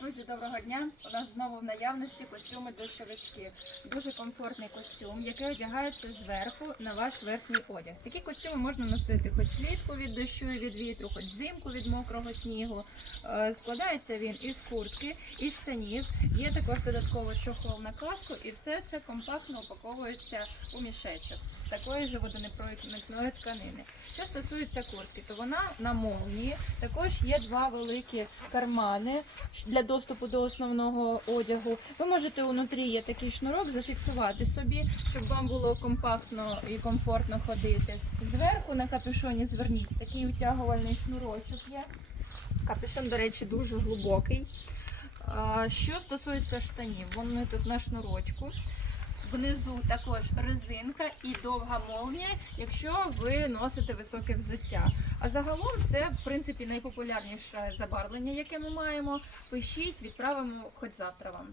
Друзі, доброго дня! У нас знову в наявності костюми дощовички. Дуже комфортний костюм, який одягається зверху на ваш верхній одяг. Такі костюми можна носити хоч влітку від дощу і від вітру, хоч взимку від мокрого снігу. Е, Складається він із куртки, із штанів. Є також додатково чохол на каску, і все це компактно упаковується у мішечок такої ж водонепроникної тканини. Що стосується куртки, то вона на молнії. Також є два великі кармани для доступу до основного одягу. Ви можете унутрі є такий шнурок зафіксувати собі, щоб вам було компактно і комфортно ходити. Зверху на капюшоні зверніть такий утягувальний шнурочок є. Капюшон, до речі, дуже глибокий. Що стосується штанів, вони тут на шнурочку. Внизу також резинка і довга молнія, якщо ви носите високе взуття. А загалом це в принципі найпопулярніше забарвлення, яке ми маємо. Пишіть, відправимо хоч завтра вам.